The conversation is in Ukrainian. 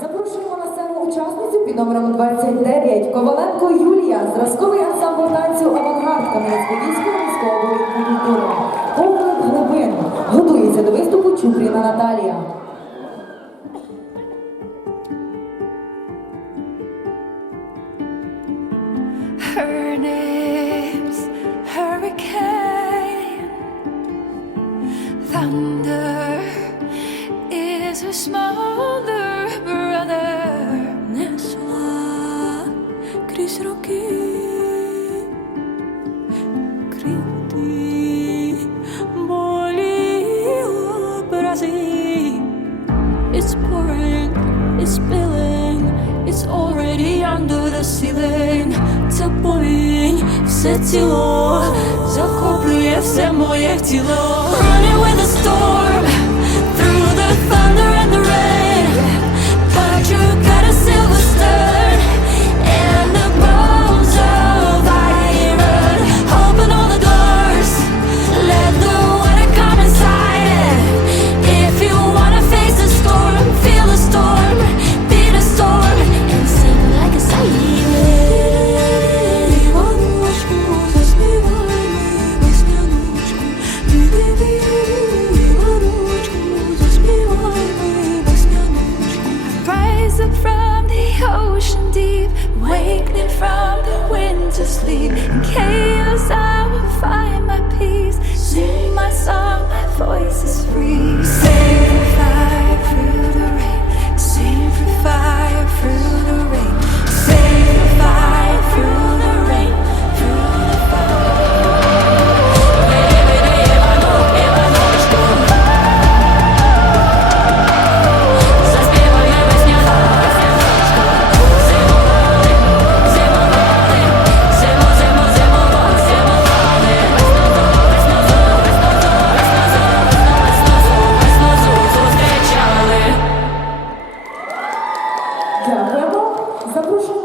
Запрошуємо на сцену учасницю під номером 29 Коваленко Юлія, зразковий ансамбль танцю авангард Кам'янець-Подільського міського будинку культури. Комплекс глибин готується до виступу Чупріна Наталія. Thunder is her small. it's pouring, it's spilling, it's already under the ceiling. Це повінь, все ціло, захоплює все моє тіло. 深地。Запрошую.